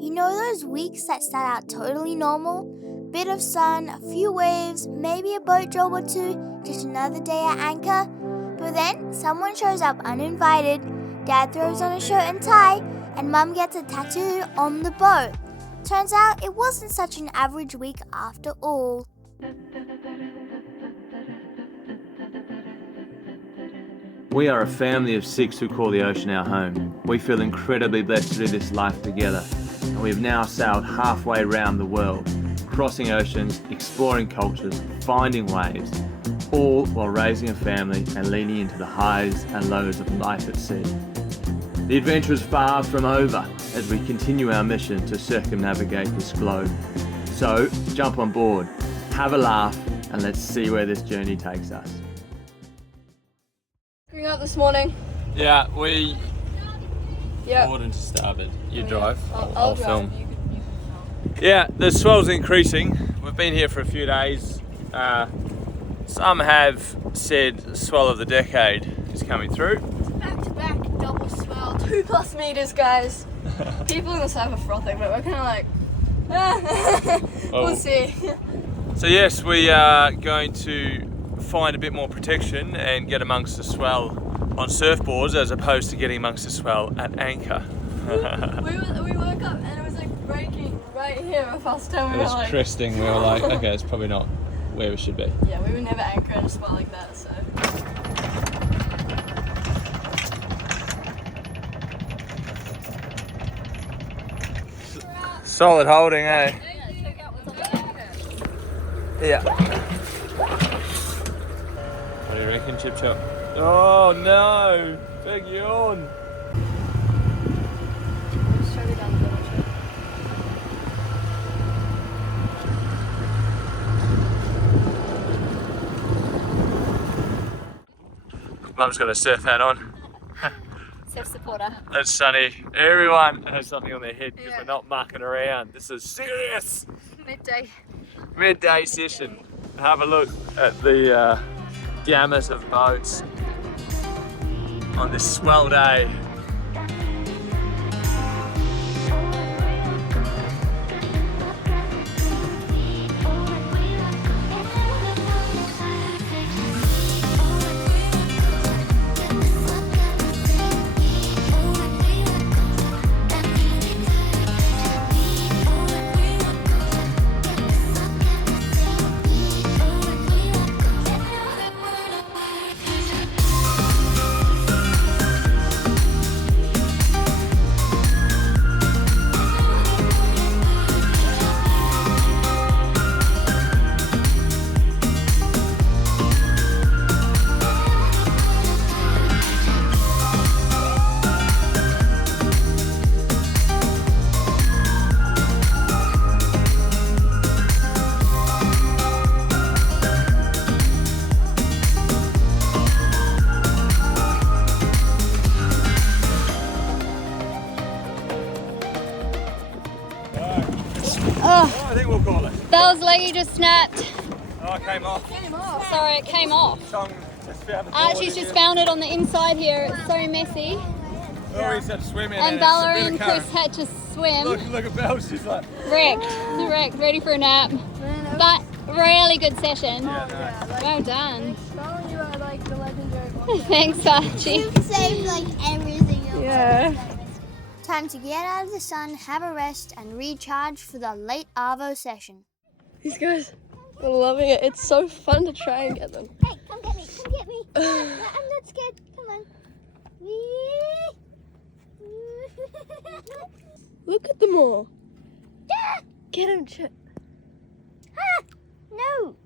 You know those weeks that start out totally normal? Bit of sun, a few waves, maybe a boat job or two, just another day at anchor. But then someone shows up uninvited, Dad throws on a shirt and tie, and Mum gets a tattoo on the boat. Turns out it wasn't such an average week after all. We are a family of 6 who call the ocean our home. We feel incredibly blessed to do this life together, and we have now sailed halfway around the world, crossing oceans, exploring cultures, finding waves, all while raising a family and leaning into the highs and lows of life at sea. The adventure is far from over as we continue our mission to circumnavigate this globe. So jump on board, have a laugh, and let's see where this journey takes us. Going up this morning. Yeah, we Yep. board into starboard. You drive, I'll drive. film. You can film. Yeah, the swell's increasing. We've been here for a few days. Some have said swell of the decade is coming through. Back to back double swell, 2+ meters, guys. People in the side are frothing, but we're kind of like, we'll see. So yes, we are going to find a bit more protection and get amongst the swell on surfboards as opposed to getting amongst the swell at anchor. we woke up and it was like breaking right here the first time. It was cresting. We were like, okay, it's probably not where we should be. Yeah, we would never anchor in a swell like that, so. Solid holding, eh? Check out what's on the anchor. Yeah. What do you reckon, Chip Chop? Oh no! Big yawn! Just show me down the middle. Mum's got a surf hat on. Surf supporter. It's sunny. Everyone has something on their head because we're not mucking around. This is serious! Midday session. Have a look at the gamut of boats on this swell day. Oh, I think we'll call it. Bell's leggy just snapped. Oh, it came off. Sorry, it came off. Tongue just found the board Archie's just found it on the inside here. It's so messy. Oh, he's had to swim in And it's a Bella bit and of Chris current. had to swim. Look at Belle, she's like... Wrecked, ready for a nap. But really good session. Yeah, no. Well done. Showing you are like the legendary one. Thanks, Archie. You've saved like everything else. Yeah. Time to get out of the sun, have a rest, and recharge for the late Arvo session. These guys are loving it. It's so fun to try and get them. Hey, come get me, come get me. I'm not scared, come on. Look at them all. Get him, Chip. No.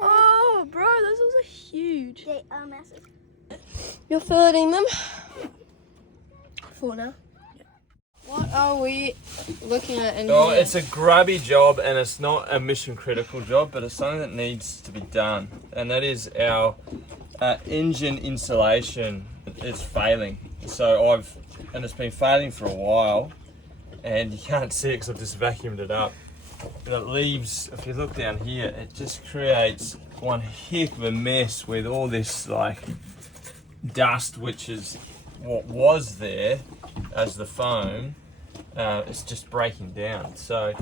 Oh, bro, those ones are huge. They are massive. You're filleting them for now. What are we looking at in Oh, here? it's a grubby job and it's not a mission critical job, but it's something that needs to be done. And that is our engine insulation. It's failing. So and it's been failing for a while, and you can't see it because I've just vacuumed it up. And it leaves, if you look down here, it just creates one heck of a mess with all this like dust, which is what was there. as the foam is just breaking down. So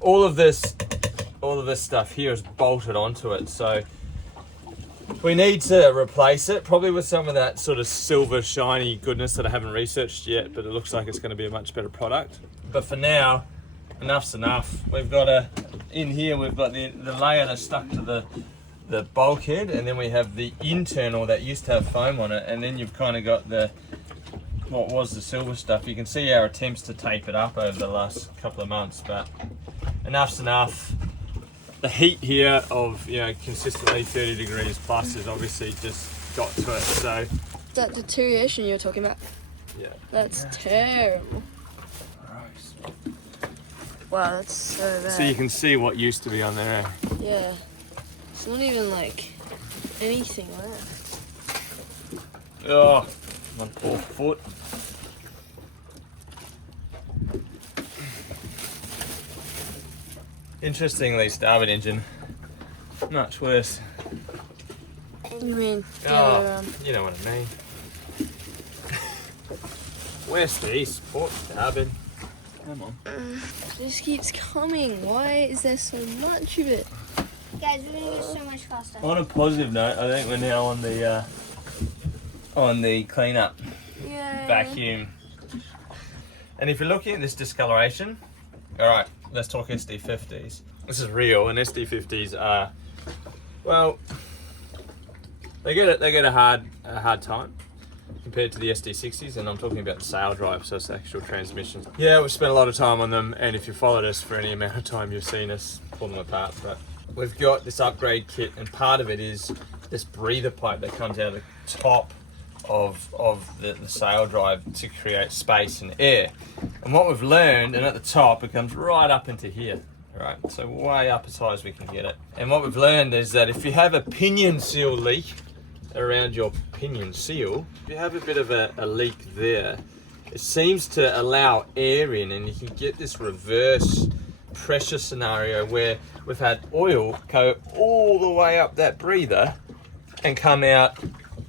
all of this stuff here is bolted onto it. So we need to replace it, probably with some of that sort of silver shiny goodness that I haven't researched yet, but it looks like it's going to be a much better product. But for now, enough's enough. We've got in here we've got the layer that's stuck to the bulkhead, and then we have the internal that used to have foam on it, and then you've kind of got what was the silver stuff. You can see our attempts to tape it up over the last couple of months, but enough's enough. The heat here of, consistently 30 degrees plus is obviously just got to it. So That deterioration you were talking about. yeah, That's terrible. gross. Wow, that's so bad. So you can see what used to be on there. Yeah. It's not even like anything left. Oh, my poor foot. Interestingly, starboard engine, much worse. You mean the Oh, other way around? you know what I mean. West, east, port, starboard. Come on. It just keeps coming. Why is there so much of it? Guys, we're gonna get so much faster. On a positive note, I think we're now on the cleanup Yeah. vacuum. And if you're looking at this discoloration, all right, let's talk SD50s. This is real, and SD50s are, well, they get a hard time compared to the SD60s, and I'm talking about the sail drive, so it's the actual transmission. Yeah, we've spent a lot of time on them, and if you followed us for any amount of time, you've seen us pull them apart. But we've got this upgrade kit, and part of it is this breather pipe that comes out of the top of the sail drive to create space and air. And what we've learned, and at the top it comes right up into here, right? So way up as high as we can get it. And what we've learned is that if you have a pinion seal leak around your pinion seal, if you have a bit of a leak there, it seems to allow air in, and you can get this reverse pressure scenario where we've had oil go all the way up that breather and come out,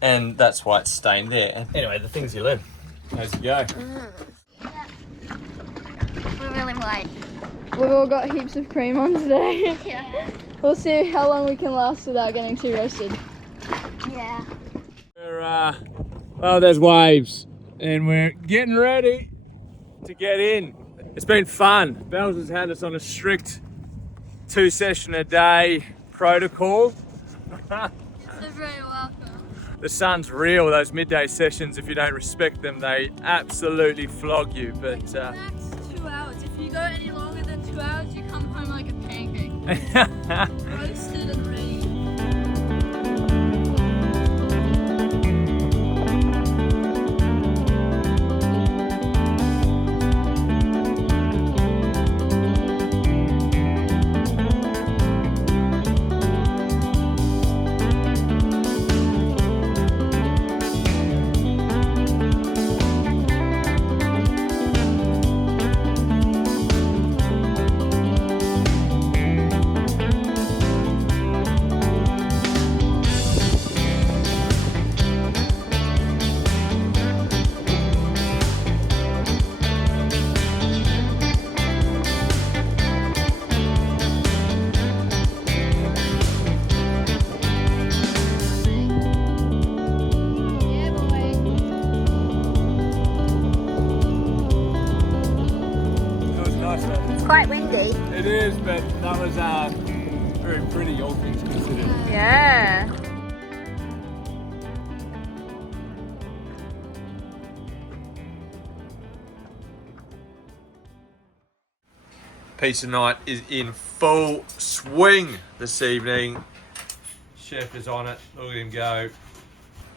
and that's why it's staying there. Anyway, the things you learn as you go. We're really white. We've all got heaps of cream on today. Yeah. We'll see how long we can last without getting too roasted. Yeah. Well, there's waves, and we're getting ready to get in. It's been fun. Bells has had us on a strict 2-session a day protocol. You're very welcome. The sun's real. Those midday sessions, if you don't respect them, they absolutely flog you. But Max 2 hours. If you go any longer than 2 hours, you come home like a pancake. Roasted and ready. Quite windy. it is, but that was very pretty, all things considered. Yeah. Pizza night is in full swing this evening. Chef is on it. Look at him go.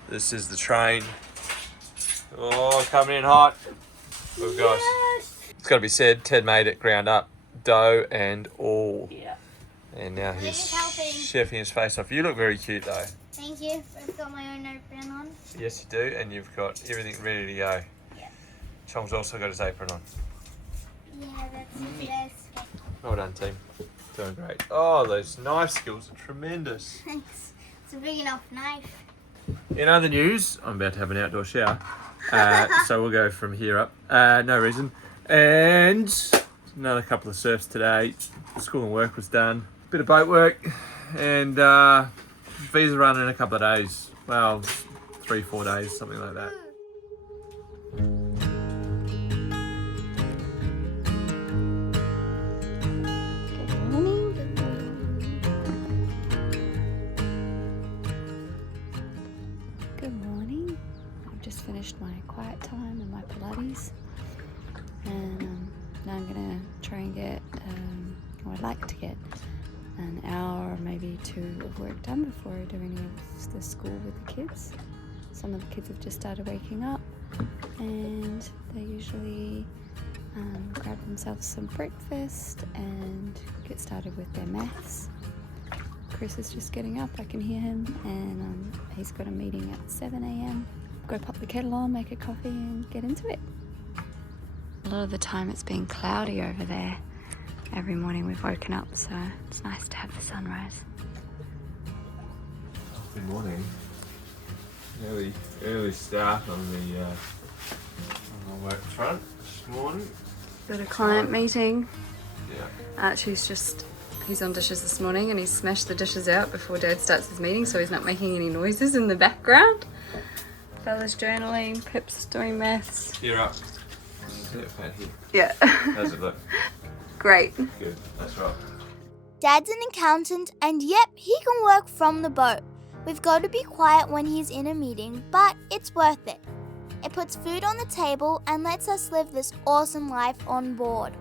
This is the train. Oh, coming in hot. We've got, it's got to be said, Ted made it ground up, dough and all. Yeah. And now he's He's helping. chefing his face off. You look very cute though. Thank you. I've got my own apron on. Yes, you do, and you've got everything ready to go. Yeah. Chong's also got his apron on. Yeah, that's the best. Well done, team. Doing great. Oh, those knife skills are tremendous. Thanks. It's a big enough knife. In other news, I'm about to have an outdoor shower. So we'll go from here up. No reason. And another couple of surfs today. School and work was done. Bit of boat work. And visa run in a couple of days. Well, 3-4 days, something like that. Finished my quiet time and my Pilates, and now I'm gonna try and get, or I'd like to get an hour or maybe 2 of work done before I do any of the school with the kids. Some of the kids have just started waking up and they usually grab themselves some breakfast and get started with their maths. Chris is just getting up, I can hear him, and he's got a meeting at 7 a.m. Go pop the kettle on, make a coffee and get into it. A lot of the time it's been cloudy over there. Every morning we've woken up, so it's nice to have the sunrise. Good morning. Early start on the work front this morning. Got a client meeting. Yeah. He's on dishes this morning and he's smashed the dishes out before Dad starts his meeting, so he's not making any noises in the background. Bella's journaling, Pip's doing maths. Here up. Sit right here. Yeah. How's it look? Great. Good. That's right. Dad's an accountant, and yep, he can work from the boat. We've got to be quiet when he's in a meeting, but it's worth it. It puts food on the table and lets us live this awesome life on board.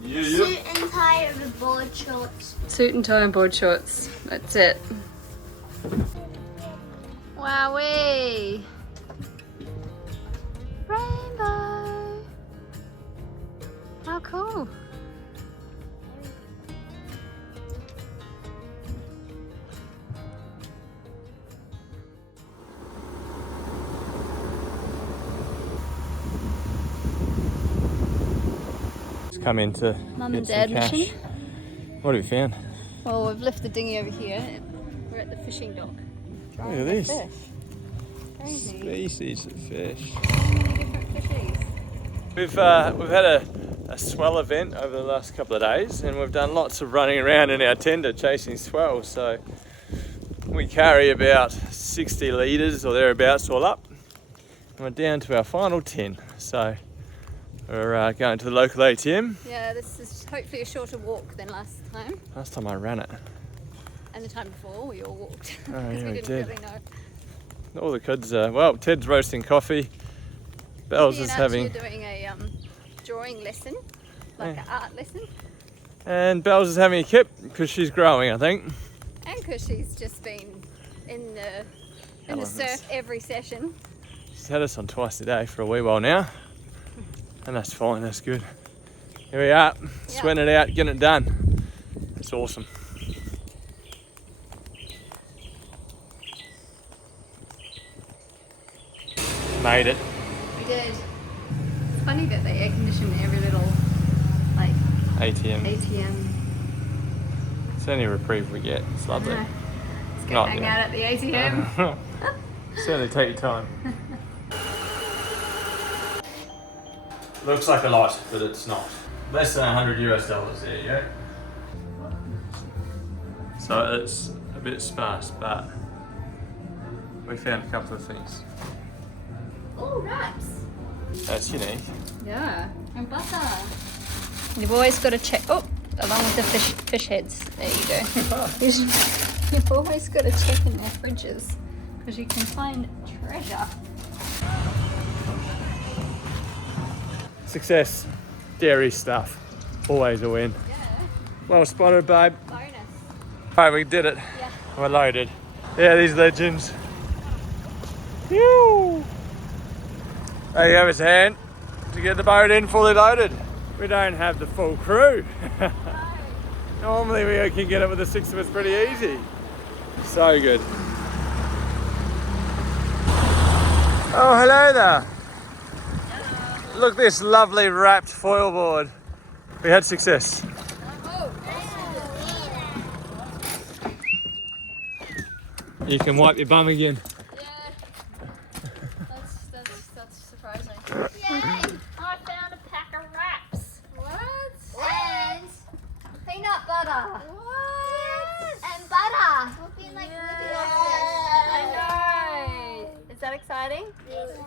Yeah. Suit and tie over board shorts. Suit and tie and board shorts. That's it. Wowee! Rainbow! How cool! Just come in to Mum get and some Dad cash. mission. What have you found? Well, we've left the dinghy over here. We're at the fishing dock. Look at this. Fish. Crazy. Species of fish. Different fishies. We've had a swell event over the last couple of days, and we've done lots of running around in our tender chasing swells. So we carry about 60 litres or thereabouts all up, and we're down to our final 10. So we're going to the local ATM. Yeah, this is hopefully a shorter walk than last time. Last time I ran it, And the time before, we all walked. Oh, Because yeah, we we didn't did. really know. all the kids Ted's roasting coffee. Belle's He is and Archie having, are doing a drawing lesson, like Yeah. an art lesson. and Belle's is having a kip because she's growing, I think. And because she's just been in the Elements. surf every session. She's had us on twice a day for a wee while now, and that's fine, that's good. Here we are, sweating it out, getting it done. It's awesome. Made it. We did. It's funny that they air condition every little ATM. ATM. It's only a reprieve we get. It's lovely. Let's go Not hang yet. out at the ATM. Certainly take your time. Looks like a lot, but it's not. Less than $100 there you go. So it's a bit sparse, but we found a couple of things. Oh, wraps. That's unique. Yeah, and butter. You've always got to check. Oh, along with the fish heads. There you go. You've always got to check in their fridges because you can find treasure. Success. Dairy stuff. Always a win. Yeah. Well spotted, babe. Bonus. Alright, we did it. Yeah. We're loaded. Yeah, these legends. Phew. There you have his hand to get the boat in fully loaded. We don't have the full crew. Normally we can get it with the 6 of us pretty easy. So good. Oh, hello there. Hello. Look at this lovely wrapped foil board. We had success. You can wipe your bum again. Yeah. That's surprising. I found a pack of wraps. What? And peanut butter. What? And butter. We've been like living off I know. Is that exciting?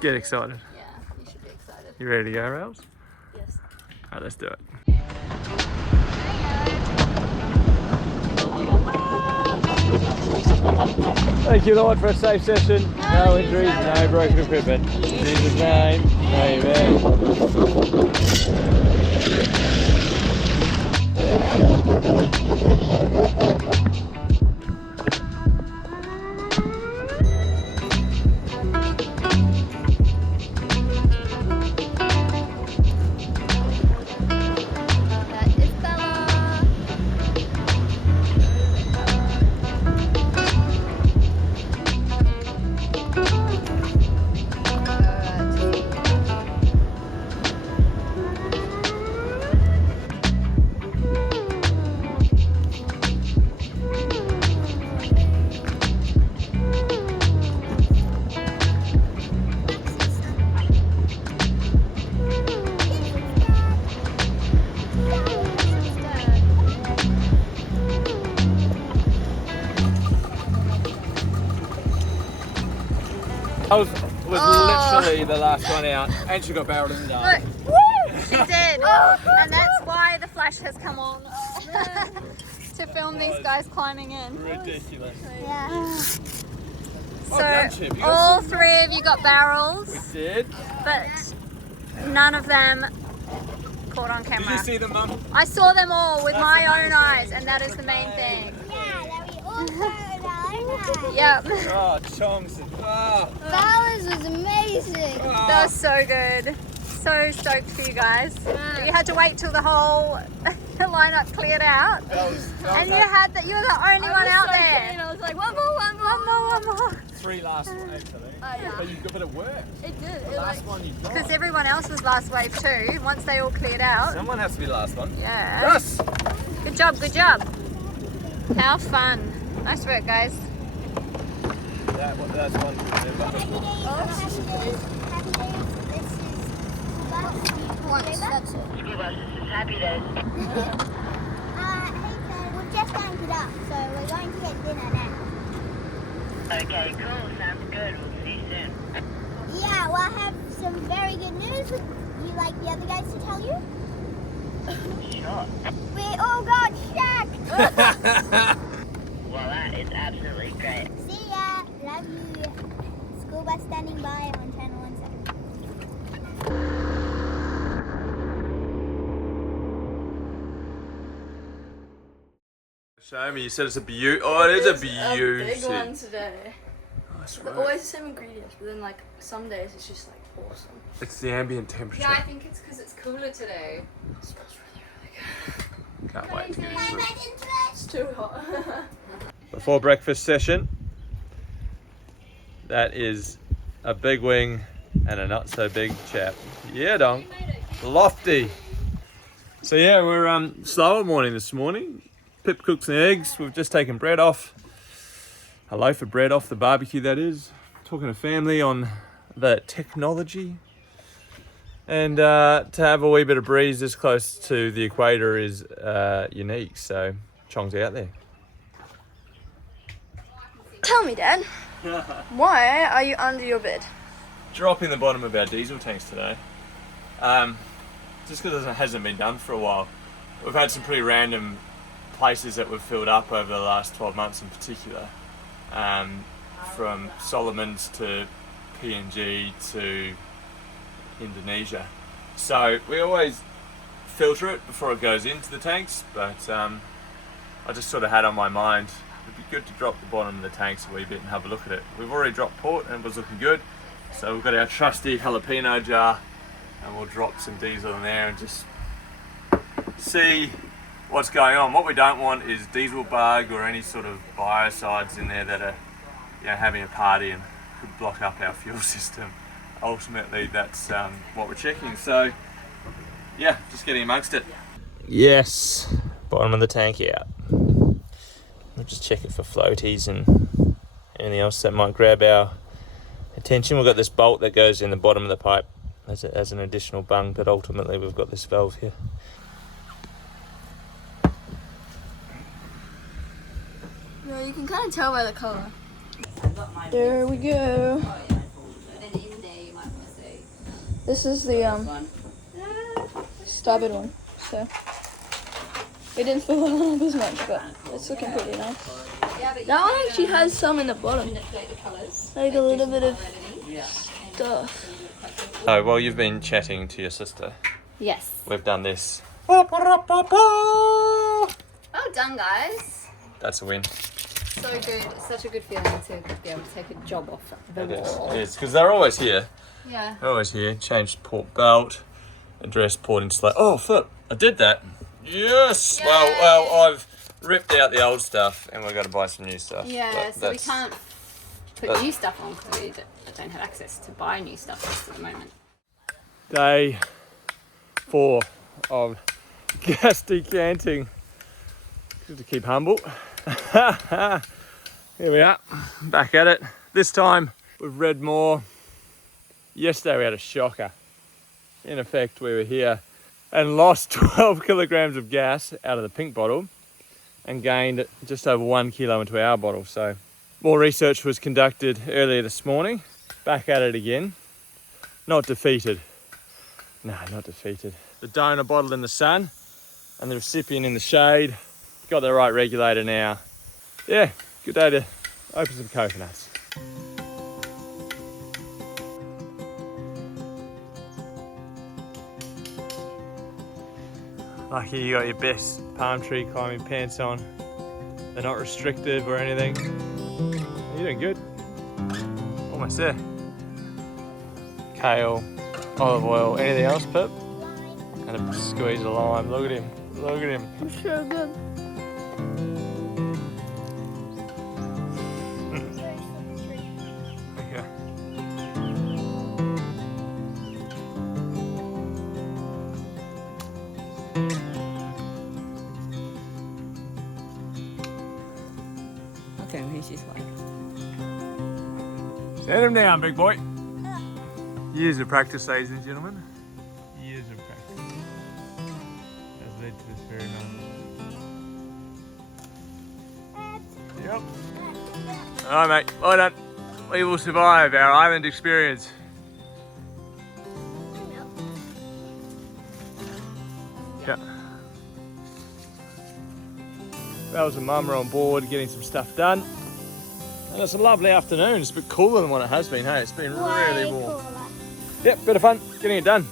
Get excited. Yeah, you should be excited. You ready to go, Rails? Yes. Alright, let's do it. Thank you, Lord, for a safe session. No injuries, no broken equipment. In Jesus' name, amen. That is Bella. I was literally the last one out, and she got barreled in the dark. She did. And that's why the flash has come on. To film these guys climbing in. Ridiculous. Yeah. Well done, So Chip. You all three of you got barrels, did. but none of them caught on Did you camera. see them, Mum? I saw them all with my own eyes, and that is the main thing. Yep. Oh, chongs. Oh. Bowers was amazing. That was so good. So stoked for you guys. You had to wait till the whole lineup cleared out. And you were the only one out there. I was like, one more. 3 last waves, I think. yeah. But it worked. It did. The last one you got. Because everyone else was last wave too, once they all cleared out. Someone has to be the last one. Yeah. Yes! Good job, good job. How fun. Nice work, guys. That's one to remember. Once, that's it. Happy days. Hey, Ted, we've just anchored up, so we're going to get dinner now. Okay, cool. Sounds good. We'll see you soon. Yeah, well, I have some very good news. Would you like the other guys to tell you? Sure. We all got shacked. Well, that is absolutely great. See ya. Love you. School bus standing by on channel 17. Show me, you said it's a beauty. Oh, it is a beauty. Big one today. I swear. They're always the same ingredients, but then like some days it's just like awesome. It's the ambient temperature. Yeah, I think it's because it's cooler today. It smells really, really good. Can't wait to get into it. It's too hot. Before breakfast session, that is a big wing and a not so big chap. Yeah, dong. Lofty. So yeah, we're slower morning this morning. Pip cooks the eggs. We've just taken bread off. A loaf of bread off the barbecue, that is. Talking to family on the technology. And to have a wee bit of breeze this close to the equator is unique. So Chong's out there. Tell me, Dad. Why are you under your bed? Dropping the bottom of our diesel tanks today. Just because it hasn't been done for a while. We've had some pretty random places that we've filled up over the last 12 months in particular. From Solomon's to PNG to Indonesia. So we always filter it before it goes into the tanks, but I just sort of had on my mind it'd be good to drop the bottom of the tanks a wee bit and have a look at it. We've already dropped port and it was looking good, so we've got our trusty jalapeno jar and we'll drop some diesel in there and just see what's going on. What we don't want is diesel bug or any sort of biocides in there that are, you know, having a party and could block up our fuel system. Ultimately, that's what we're checking. So, yeah, just getting amongst it. Yes, bottom of the tank out. We'll just check it for floaties and anything else that might grab our attention. We've got this bolt that goes in the bottom of the pipe as an additional bung, but ultimately we've got this valve here. Yeah, you can kind of tell by the colour. There we go. This is the starboard one, so it didn't fill it up as much, but it's looking pretty nice. That one actually has some in the bottom, like a little bit of stuff. So while you've been chatting to your sister, Yes. we've done this. Well done, guys. That's a win. So good. Such a good feeling to be able to take a job off the wall. It is, because they're always here. Yeah. They're always here. Changed port belt, address port installation. Oh, flip! I did that. Yes. Yay. Well, I've ripped out the old stuff, and we've got to buy some new stuff. Yeah, But so we that's- can't put new stuff on because we don't have access to buy new stuff just at the moment. Day 4 of gas decanting. Good to keep humble. Here we are, back at it. This time we've read more. Yesterday we had a shocker. In effect, we were here and lost 12 kilograms of gas out of the pink bottle and gained just over 1 kilo into our bottle. So more research was conducted earlier this morning. Back at it again. Not defeated. No, not defeated. The donor bottle in the sun and the recipient in the shade. Got the right regulator now. Yeah, good day to open some coconuts. Lucky you got your best palm tree climbing pants on. They're not restrictive or anything. You're doing good. Almost there. Kale, olive oil, anything else, Pip? And a squeeze of lime. Look at him. Look at him. It's so good. Okay. Okay, here's his way. Set him down, big boy. Years of practice, ladies and gentlemen. Years of practice has led to this very moment. Yep. All right, mate. Well done. We will survive our island experience. Yeah. Bells and Mum are on board getting some stuff done. And it's a lovely afternoon. It's a bit cooler than what it has been, hey? It's been really warm. Yep, bit of fun getting it done.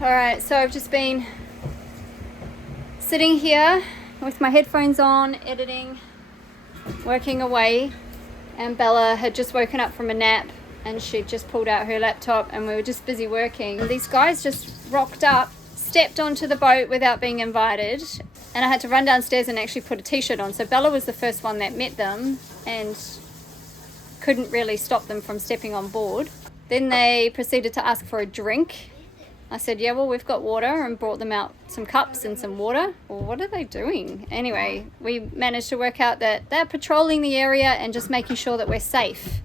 Alright, so I've just been sitting here with my headphones on, editing, working away, and Bella had just woken up from a nap and she just pulled out her laptop and we were just busy working. And these guys just rocked up, stepped onto the boat without being invited, and I had to run downstairs and actually put a t-shirt on. So Bella was the first one that met them and couldn't really stop them from stepping on board. Then they proceeded to ask for a drink. I said, yeah, well, we've got water, and brought them out some cups and some water. Well, what are they doing? Anyway, we managed to work out that they're patrolling the area and just making sure that we're safe.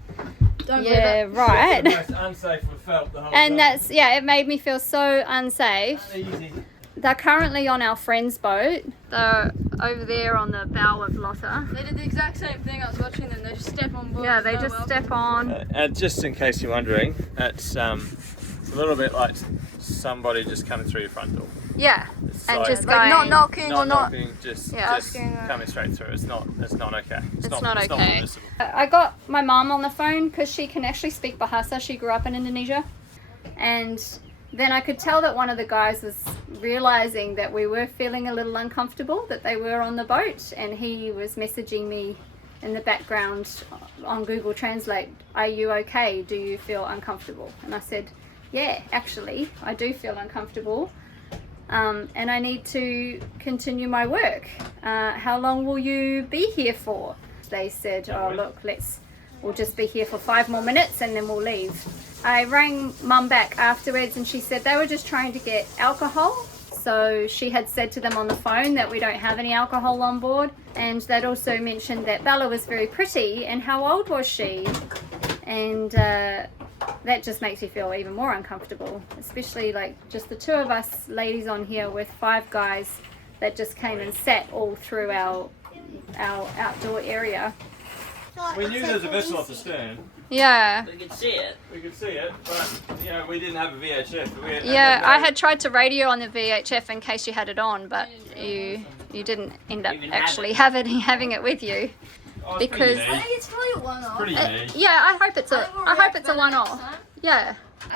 Don't Yeah, believe right. It's the most unsafe we've felt the whole And time. that's, yeah, it made me feel so unsafe. Easy. They're currently on our friend's boat. They're over there on the bow of Lotta. They did the exact same thing. I was watching them. They just step on board. Yeah, they so just well. step on. And just in case you're wondering, it's a little bit like somebody just coming through your front door. Yeah, It's and like just Like not going. knocking or not. knocking, just Yeah. Asking, coming straight through. It's not okay. It's not okay. permissible. I got my mom on the phone because she can actually speak Bahasa. She grew up in Indonesia. And then I could tell that one of the guys was realizing that we were feeling a little uncomfortable, that they were on the boat, and he was messaging me in the background on Google Translate, "Are you okay? Do you feel uncomfortable?" And I said, yeah, actually, I do feel uncomfortable. And I need to continue my work. How long will you be here for? They said, oh, look, we'll just be here for 5 more minutes and then we'll leave. I rang Mum back afterwards and she said they were just trying to get alcohol So she had said to them on the phone that we don't have any alcohol on board, and they'd also mentioned that Bella was very pretty, and how old was she? And that just makes me feel even more uncomfortable, especially like just the two of us ladies on here with 5 guys that just came and sat all through our outdoor area. We knew there was a vessel off the stern. Yeah. We could see it. We could see it, but you know, we didn't have a VHF. Yeah, I had tried to radio on the VHF in case you had it on, but you didn't end up actually having it with you. Oh, Because I think it's probably a one-off. pretty unique. yeah, I hope it's a one-off. Yeah.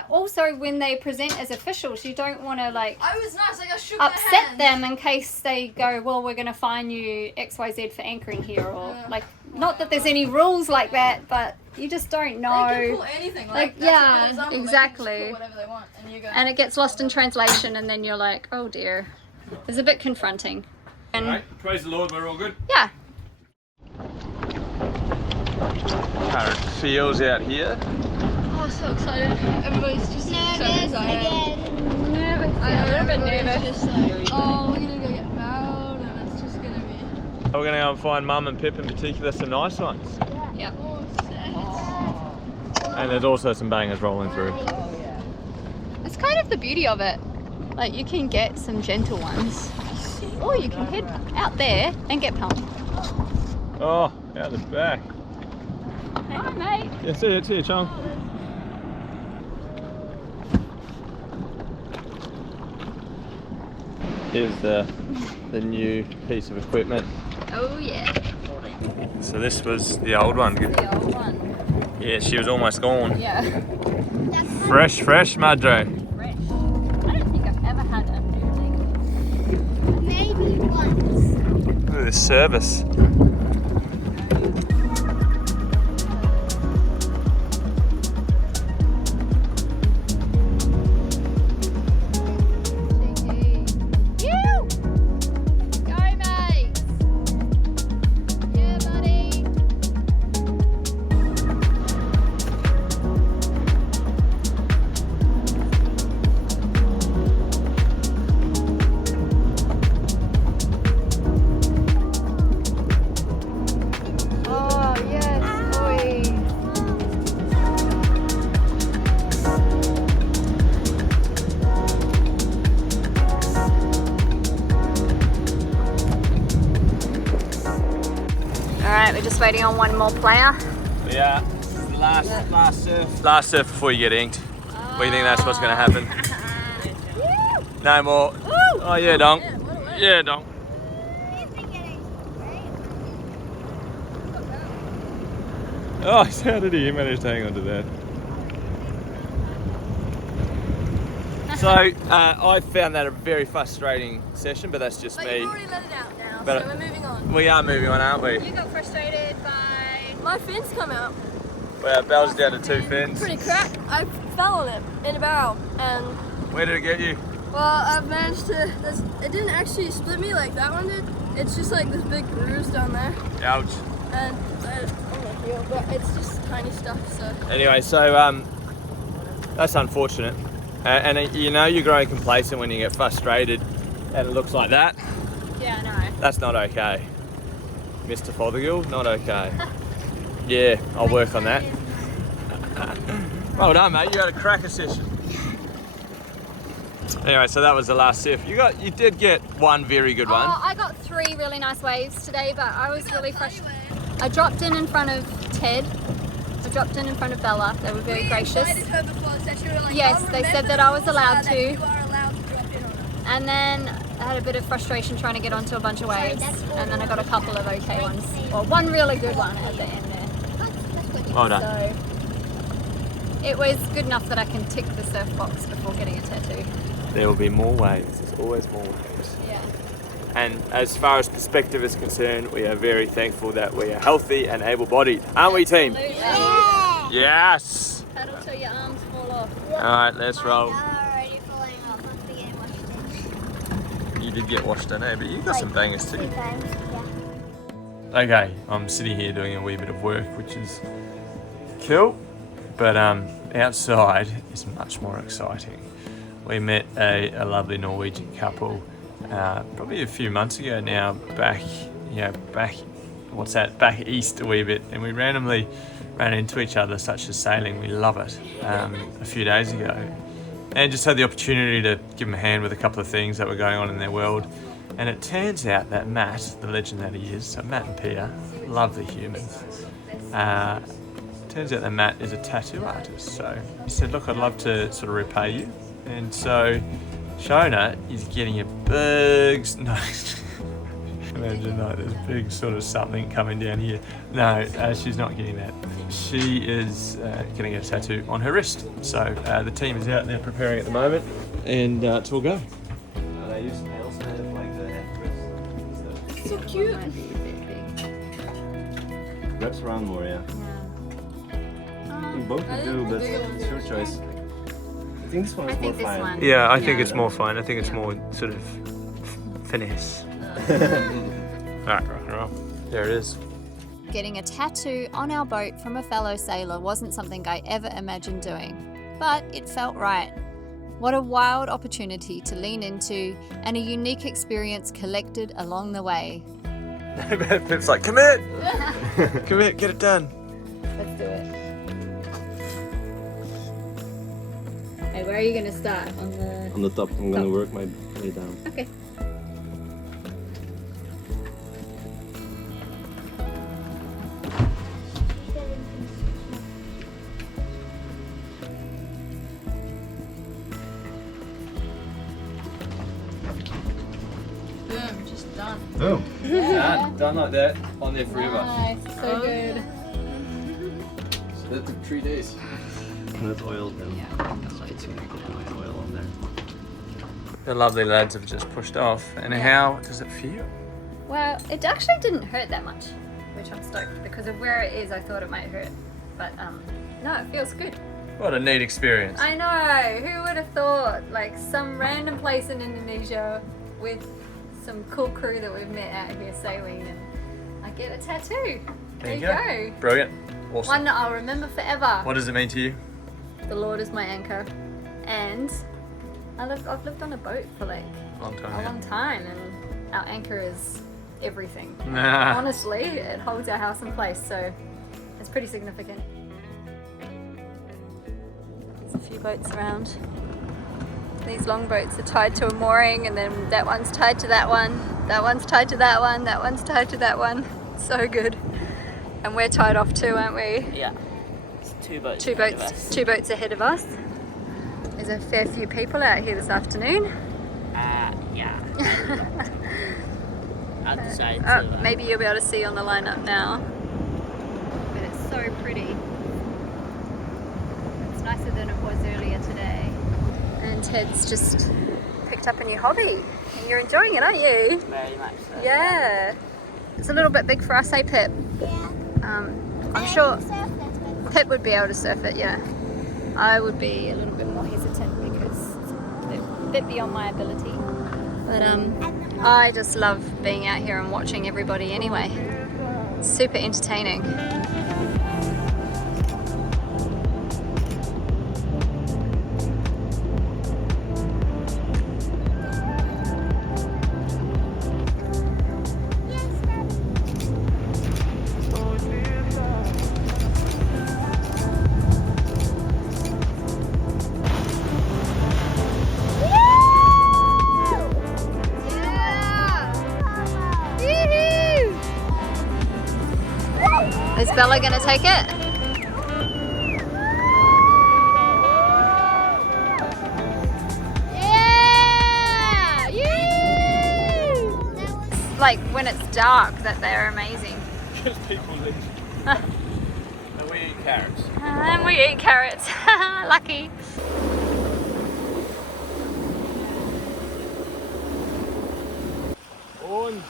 Also, when they present as officials, you don't want to like I was nice, like I shook their upset hands. them in case they go, well, we're going to fine you XYZ for anchoring here, or like, not that there's any rules like that, but you just don't They can know. pull anything. Like, That's a yeah, good example. They can just exactly. pull whatever they want, and you go. And it gets lost in translation, and then you're like, oh dear. It's a bit confronting. And Right, praise the Lord, we're all good. yeah. Current feels out here. Oh, so excited. Everybody's just as excited as I am. Nervous. I know, a little bit everybody's nervous. just like, oh, we're gonna go get married, and it's just gonna be. We're gonna go and find Mum and Pip in particular some nice ones. Yep. And there's also some bangers rolling through. It's kind of the beauty of it. Like, you can get some gentle ones, or you can head out there and get pumped. Oh, out the back. Hi, mate. Yeah, see you, chum. Here's the new piece of equipment. Oh yeah, So this was the old one. the old one. Yeah, she was almost gone. Yeah. Fresh, Madre. Fresh. I don't think I've ever had a new leg. Maybe once. Look at this service. Alright, we're just waiting on one more player. Yeah, this is the last surf. Last surf before you get inked. What do you think that's what's going to happen? No more. Oh yeah, Donk. Yeah, Donk. Oh, how did he manage to hang on to that? So, I found that a very frustrating session, but that's just But me. you've already let it out now, But- so we're moving on. We are moving on, aren't we? You got frustrated by... My fins come out. Well, Belle's down to 2 fins. Pretty crap. I fell on it in a barrel, and Where did it get you? well, I've managed to. It didn't actually split me like that one did. It's just like this big bruise down there, Ouch. and I don't feel, but it's just tiny stuff. So Anyway, so that's unfortunate. And you know you're growing complacent when you get frustrated and it looks like that. Yeah, I know. That's not okay. Mr. Fothergill, not okay. Yeah, I'll work on that. Well done, mate. You had a cracker session. Anyway, so that was the last surf. You did get one very good one. Oh, I got 3 really nice waves today, but I was really frustrated. I dropped in front of Ted. I dropped in front of Bella. They were very gracious. her before, so she was like, Yes, they said that I was allowed to. You are allowed to drop in on her. And then I had a bit of frustration trying to get onto a bunch of waves. And then I got a couple of okay ones. Well, one really good one at the end there. Well done. So it was good enough that I can tick the surf box before getting a tattoo. There will be more waves. There's always more waves. Yeah. And as far as perspective is concerned, we are very thankful that we are healthy and able-bodied, aren't we, team? Yeah. Yes. Paddle till your arms fall off. All right, let's roll. Already falling off. Must be getting washed in. You did get washed in there, but you got some bangers too. 2 times, yeah. Okay, I'm sitting here doing a wee bit of work, which is cool, but outside is much more exciting. We met a lovely Norwegian couple probably a few months ago now, back east a wee bit, and we randomly ran into each other, such as sailing. We love it. A few days ago, and just had the opportunity to give them a hand with a couple of things that were going on in their world. And it turns out that Matt, the legend that he is, so Matt and Pia, lovely humans. Turns out that Matt is a tattoo artist. So he said, look, I'd love to sort of repay you. And so Shona is getting a big, no, imagine like this big sort of something coming down here. No, she's not getting that. She is getting a tattoo on her wrist. So the team is out there preparing at the moment, and it's all go. They also have like the head. So cute. Wraps around more, yeah. I think both would do, but it's your choice. I think this one is more fine. Yeah, I think it's more fun. I think it's more sort of finesse. Alright, rock and roll. There it is. Getting a tattoo on our boat from a fellow sailor wasn't something I ever imagined doing, but it felt right. What a wild opportunity to lean into, and a unique experience collected along the way. Pip's like, commit! Commit, get it done. Let's do it. Hey, where are you going to start? On the top, I'm gonna work my way down. Okay. Boom, just done. Boom. Done like that, on there forever. Nice, so good. So that took 3 days. And it's oiled then. Yeah. It's gonna get my oil on there. The lovely lads have just pushed off, and how does it feel? Well, it actually didn't hurt that much, which I'm stoked, because of where it is. I thought it might hurt, but no, it feels good. What a neat experience. I know, who would have thought, like some random place in Indonesia with some cool crew that we've met out here sailing, and I get a tattoo. There you go. Brilliant. Awesome. One that I'll remember forever. What does it mean to you? The Lord is my anchor, and I've lived on a boat for like a long time, and our anchor is everything. Honestly, it holds our house in place, so it's pretty significant. There's a few boats around. These long boats are tied to a mooring, and then that one's tied to that one, that one's tied to that one, that one's tied to that one. So good. And we're tied off too, aren't we? Yeah. It's two boats. Two boats ahead of us. There's a fair few people out here this afternoon. Yeah. I'd say Maybe you'll be able to see on the lineup now. But it's so pretty. It's nicer than it was earlier today. And Ted's just picked up a new hobby. And you're enjoying it, aren't you? very much so. Yeah. It's a little bit big for us, eh, Pip? Yeah. I'm sure Pip would be able to surf it, yeah. I would be a little bit more hesitant because it's a bit beyond my ability. But I just love being out here and watching everybody anyway. It's super entertaining. Is Bella gonna take it? Yeah! It's like when it's dark that they're amazing. Because people leave. And we eat carrots. And we eat carrots. Lucky. On.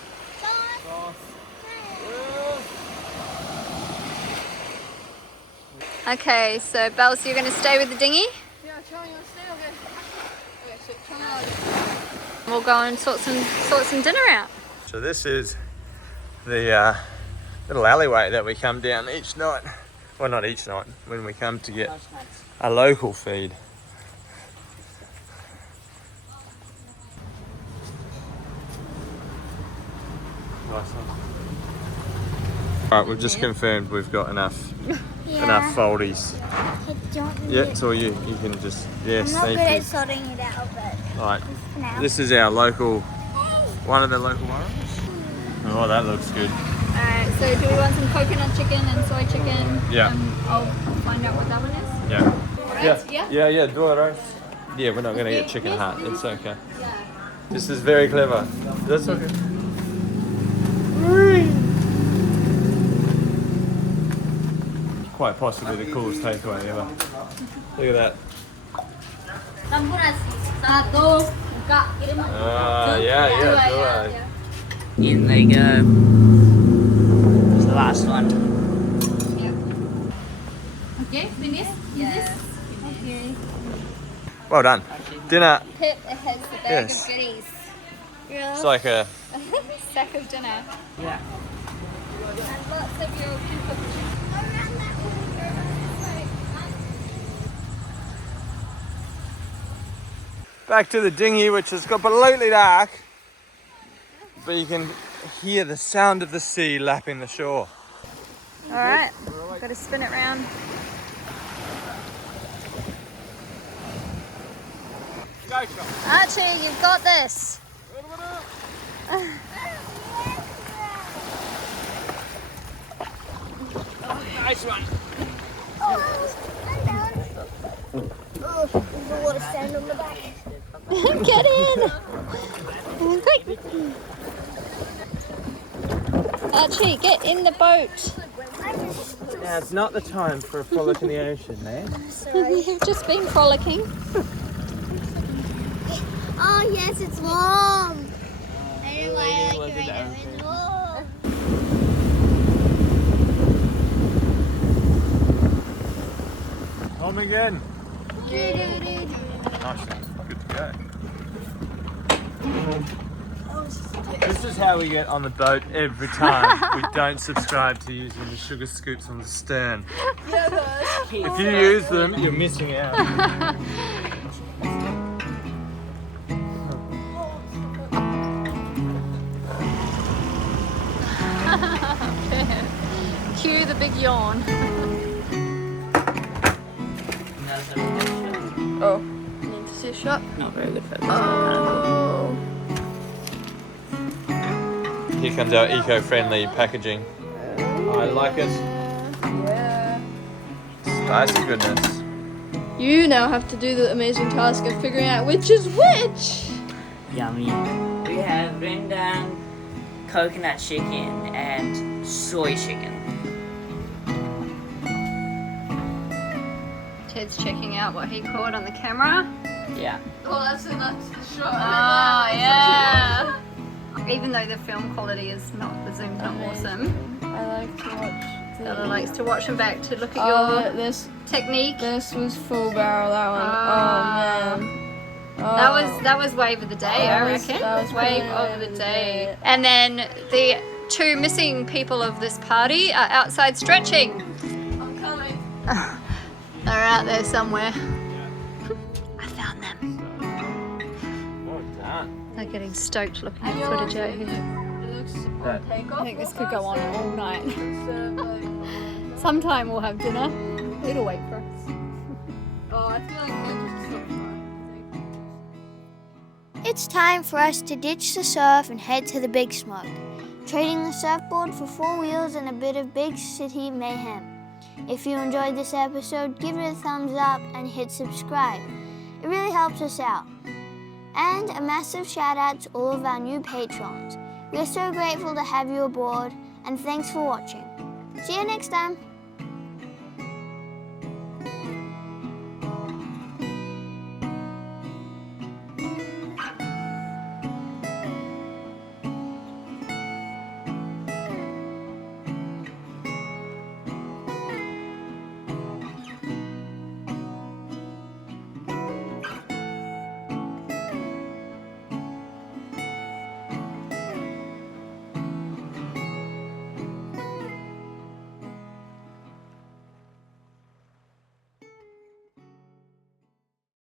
Okay, so Bells, you're going to stay with the dinghy? Yeah, Charlie, you want to stay? Okay, so Charlie. We'll go and sort some dinner out. So this is the little alleyway that we come down each night. Well, not each night, when we come to get a local feed. Alright, we've just confirmed we've got enough foldies. I don't need Yeah, it. it's all you. You can just, yes, I'm not good thank you. at sorting it out, but Alright, for now. this is our local, one of the local ones. Oh, that looks good. Alright, so do we want some coconut chicken and soy chicken? Yeah. I'll find out what that one is. Yeah. Alright, Yeah, do it, right? Yeah, we're not going to get chicken heart. It's okay. This is very clever. That's okay. Quite possibly the coolest takeaway ever. Look at that. Yeah, do it. In they go. It's the last one. Okay, finish? Yes. Okay. Well done. Dinner. Pip has the bag Yes. of goodies. It's like a Sack of dinner. Yeah. And lots of your people. back to the dinghy, which has got completely dark, but you can hear the sound of the sea lapping the shore. Alright, got to spin it round. Archie, you've got this. Nice one. Oh, there's a lot of sand on the back. Get in! Quick! Archie, get in the boat. Now it's not the time for a frolic in the ocean, man. You've just been frolicking. Oh yes, it's long. I don't know why I like it right now. It's long. On again. Nice. Good to go. This is how we get on the boat every time. We don't subscribe to using the sugar scoops on the stern. If you use them, you're missing out. Cue the big yawn. Oh, need to see a shot? Not very good focus. Oh. Here comes our eco-friendly packaging. I like it. Yeah. Spicy goodness. You now have to do the amazing task of figuring out which is which. Yummy. We have rendang, coconut chicken, and soy chicken. Ted's checking out what he caught on the camera. Yeah. Oh, that's the shot. Oh, yeah. Even though the film quality is not, the zoom's not awesome. I like to watch. Ella likes to watch them back to look at Oh, your this technique. was full barrel. That one. Oh man. That was wave of the day, I reckon. That was wave of the day. And then the two missing people of this party are outside stretching. I'm coming. They're out there somewhere. I found them. Well done. They're getting stoked looking at footage out here. It looks on takeoff. I think this could go on all night. Instead of like, Sometime we'll have dinner. It'll wait for us. oh, I feel like I just stopped trying. It's time for us to ditch the surf and head to the big smoke, trading the surfboard for 4 wheels and a bit of big city mayhem. If you enjoyed this episode, give it a thumbs up and hit subscribe. It really helps us out. And a massive shout out to all of our new patrons. We are so grateful to have you aboard, and thanks for watching. See you next time.